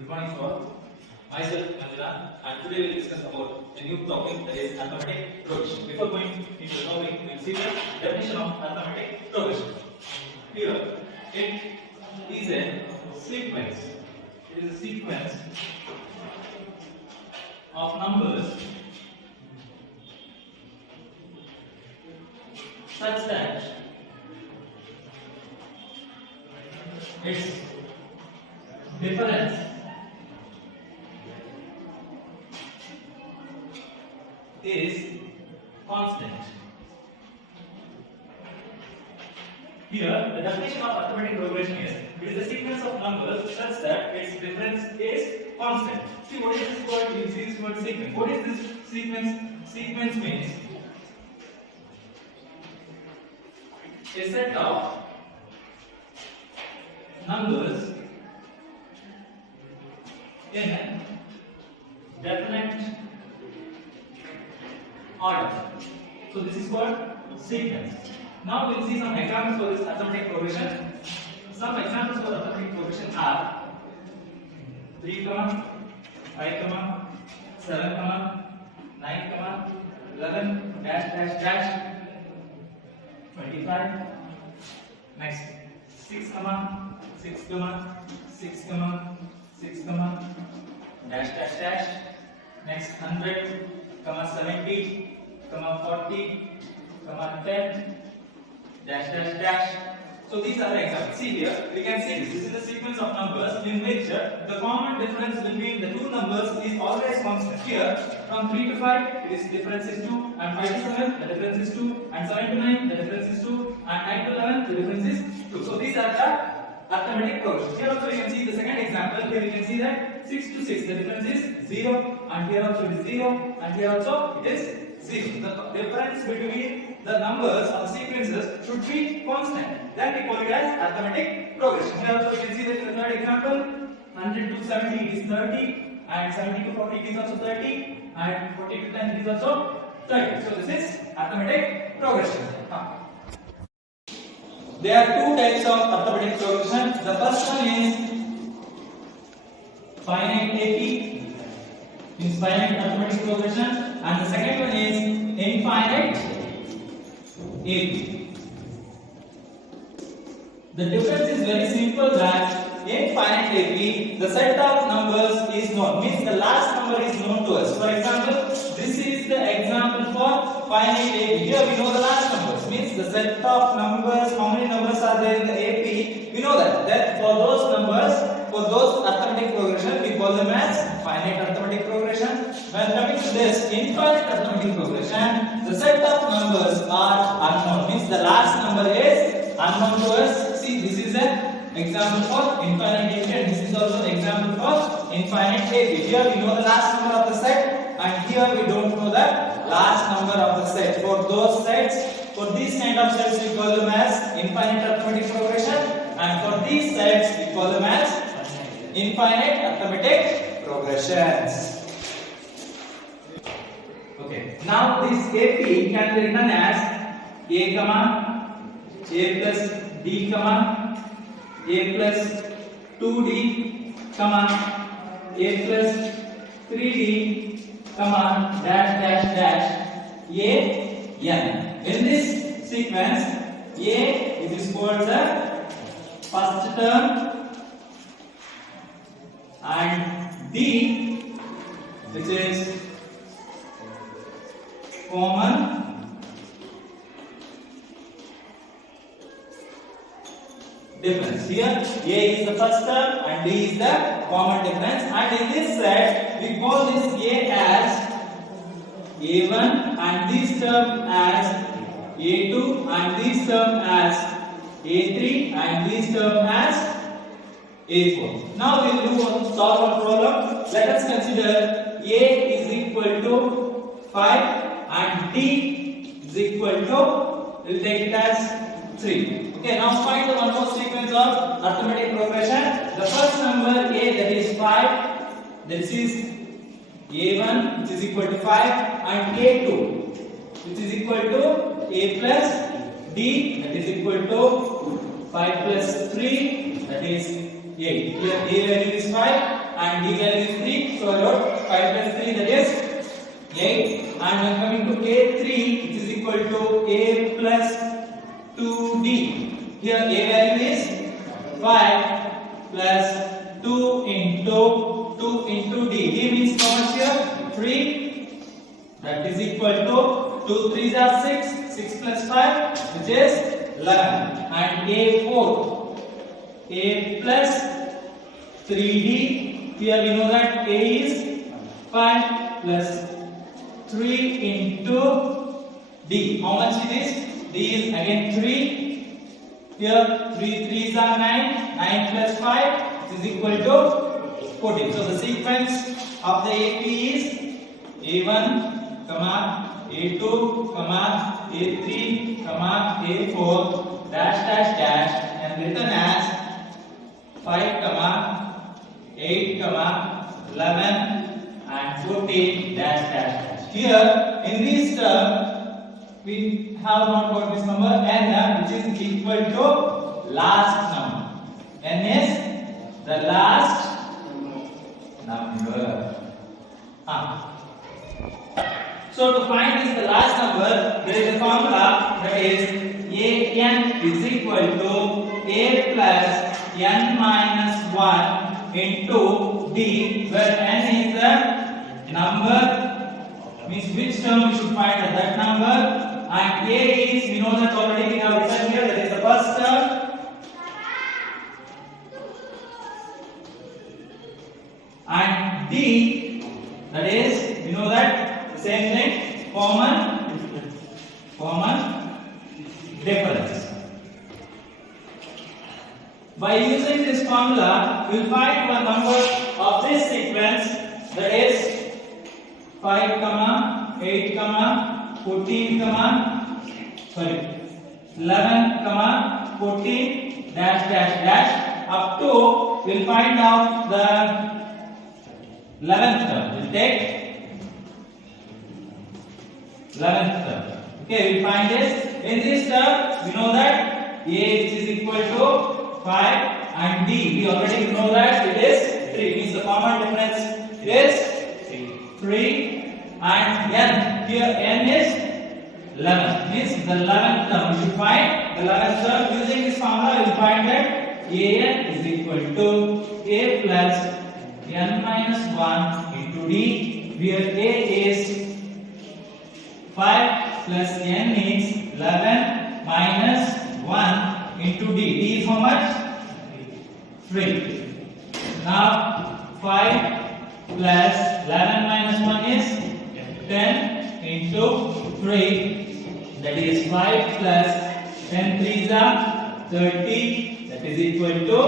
Good morning to all. Myself Manjula, and today we will discuss about a new topic, that is arithmetic progression. Before going into the topic, we will see the definition of arithmetic progression. Here, it is a sequence. It is a sequence of numbers such that its difference is constant. Here, the definition of arithmetic progression is it is a sequence of numbers such that its difference is constant. See, what is this word? You see this word sequence. What is this sequence? Sequence means a set of numbers in a definite order. So this is called sequence. Now we will see some examples for this arithmetic progression. Some examples for arithmetic progression are 3, 5, 7, 9, 11, dash dash dash 25. Next 6, 6, 6, 6, dash dash dash. Next 100, 70, 40, 10, dash dash dash. So these are the examples. See here, we can see this is the sequence of numbers in which the common difference between the two numbers is always constant. Here, from 3 to 5, its difference is 2, and 5 to 7, the difference is 2, and 7 to 9, the difference is 2, and 9 to 11, the difference is 2. So these are the arithmetic progression. Here also you can see the second example. Here you can see that 6 to 6, the difference is 0, and here also it is 0, and here also it is 0. The difference between the numbers or sequences should be constant. Then we call it as arithmetic progression. Here also you can see that in the third example, 100 to 70 it is 30, and 70 to 40 it is also 30, and 40 to 10 it is also 30. So this is arithmetic progression. There are two types of arithmetic progression. The first one is finite AP, means finite arithmetic progression, and the second one is infinite AP. The difference is very simple, that in finite AP, the set of numbers is known, means the last number is known to us. For example, this is the example for finite AP. Here we know the last numbers, means the set of numbers, how many numbers are there in the AP, we know that. Then for those numbers, for those arithmetic progression, we call them as finite arithmetic progression. When coming to this infinite arithmetic progression, the set of numbers are unknown, means the last number is unknown to us. See, this is an example for infinite AP, and this is also an example for infinite AP. Here we know the last number of the set, and here we don't know the last number of the set. For those sets, for these kind of sets, we call them as infinite arithmetic progression, and for these sets, we call them as infinite arithmetic progressions. Okay. Now this AP can be written as A plus D, A plus 2D, A plus 3D, dash dash dash N. In this sequence, A is called the first term, and D, which is common difference. Here A is the first term and D is the common difference, and in this set we call this A as A1, and this term as A2, and this term as A3, and this term as A4. Now we will solve our problem. Let us consider A is equal to 5 and D is equal to, we will take it as 3. Okay, now find the one more sequence of arithmetic progression. The first number A, that is 5, this is A1, which is equal to 5, and A2, which is equal to A plus D, that is equal to 5 plus 3, that is 8. Here A value is 5 and D value is 3. So I wrote 5 plus 3, that is 8. And when coming to A3, it is equal to A plus 2D. Here A value is 5 plus 2 into D. D means how much here? 3. That is equal to 2 3s are 6. 6 plus 5, which is 11. And A4, A plus 3D. Here we know that A is 5 plus 3 into D. How much it is? D is again 3. Here 3 3s are 9. 9 plus 5 is equal to 14. So the sequence of the AP is A1, A2, A3, A4 dash dash dash and written as 5, 8, 11 and 14 dash dash dash. Here in this term we have not got this number n, which is equal to last number. N is the last number. So to find this the last number, there is a formula, that is an is equal to a plus n minus 1 into d, where n is the number, means which term we should find that number, and a is, we know that already we have written here, that is the first term, and d, that is, we know that same thing, common difference. By using this formula, we will find the number of this sequence, that is 5, 8, 14, 11, 14 dash dash dash up to, we will find out the 11th term. We will take 11th term. Okay, we find this. In this term, we know that A which is equal to 5 and D, we already know that it is 3. Means the common difference is 3 and N. Here N is 11. Means the 11th term. We should find the 11th term. Using this formula, we will find that An is equal to A plus N minus 1 into D, where A is 5 plus N is 11 minus 1 into D. D is how much? 3. Now 5 plus 11 minus 1 is 10 into 3, that is 5 plus 10 3s are 30, that is equal to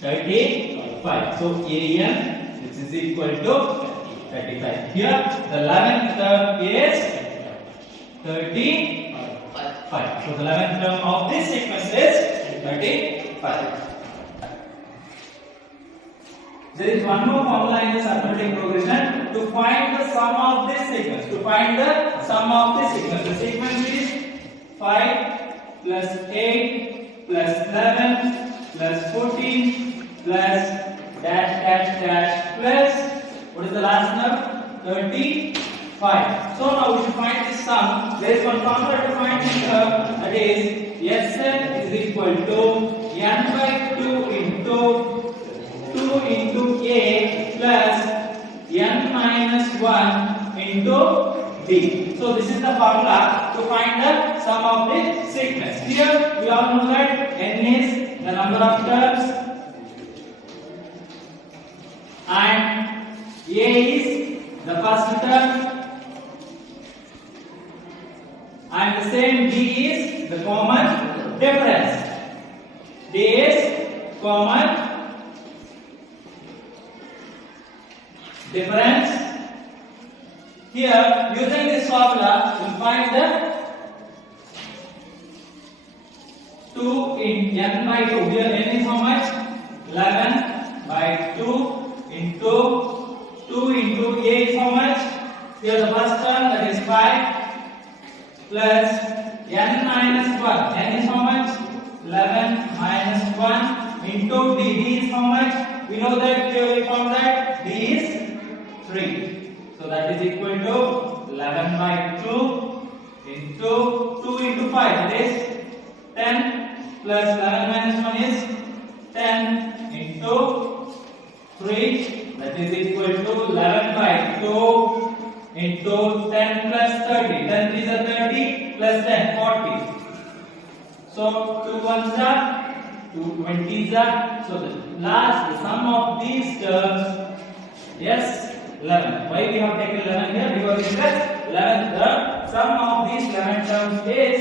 35. So An, which is equal to 35. Here the 11th term is 35. So the 11th term of this sequence is 35. There is one more formula in this arithmetic progression to find the sum of this sequence. To find the sum of this sequence. The sequence is 5 plus 8 plus 11 plus 14 plus dash dash dash plus, what is the last number? 35. So now we should find this sum. There is one formula to find this sum, that is Sn is equal to n by 2 into A plus n minus 1 into D. So this is the formula to find the sum of the sequence. Here we all know that n is the number of terms and A is the first term and the same D is the common difference. D is common difference. Here using this formula we will find the 2 in n by 2. Here n is how much? 11 by 2 into 2 into A is how much? Here the first term, that is 5 plus n minus 1. N is how much? 11 minus 1 into D. D is how much? We know that we found that D is 3. So that is equal to 11 by 2 into 2 into 5, that is 10 plus 11 minus 1 is 10 into 3, that is equal to 11 by 2 into 10 plus 30. 10 is a 30 plus 10, 40. So 2 ones are 2 20s are. So the sum of these terms, yes, 11. Why we have taken 11 here? Because it is 11. The sum of these 11 terms is,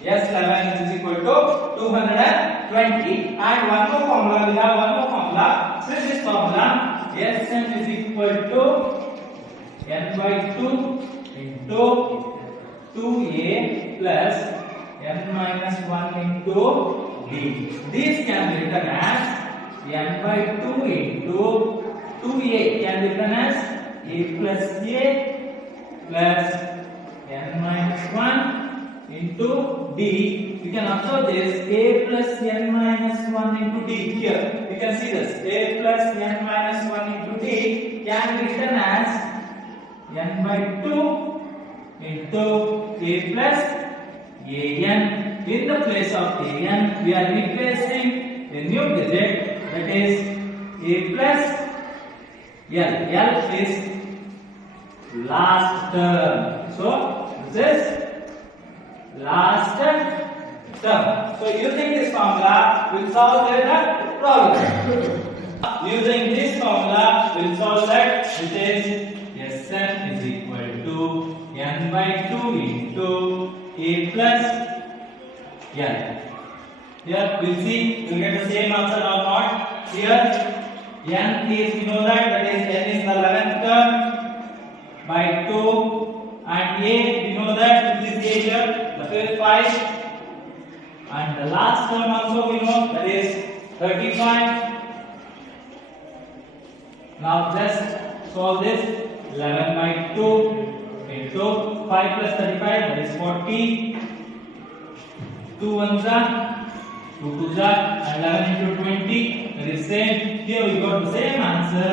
yes, 11 is equal to 220. And one more formula, we have one more formula. Since this formula, Sn is equal to n by 2 into 2a plus n minus 1 into d. This can be written as n by 2 into 2a can be written as a plus a plus n minus 1 into d. You can observe this a plus n minus 1 into d here. You can see this a plus n minus 1 into d can be written as n by 2 into a plus an. In the place of an, we are replacing a new digit, that is a plus l. L is last term. So this is last term. So using this formula, we'll solve the problem. Using this formula, we'll solve that, which is Sn is equal to n by 2 into a plus l. Here we'll see, we'll get the same answer or not. Here n is, we know that is n is the 11th term by 2, and a we know that this is a here, the fifth 5, and the last term also we know that is 35. Now just solve this. 11 by 2 into 5 plus 35, that is 40. 2 ones are 2 twos are, and 11 into 20, that is same. Here we got the same answer,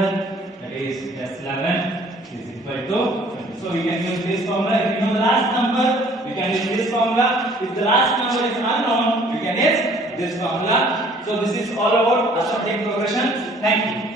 that is S11 is equal to 20. So we can use this formula. If you know the last number, we can use this formula. If the last number is unknown, we can use this formula. So this is all about assorting progression. Thank you.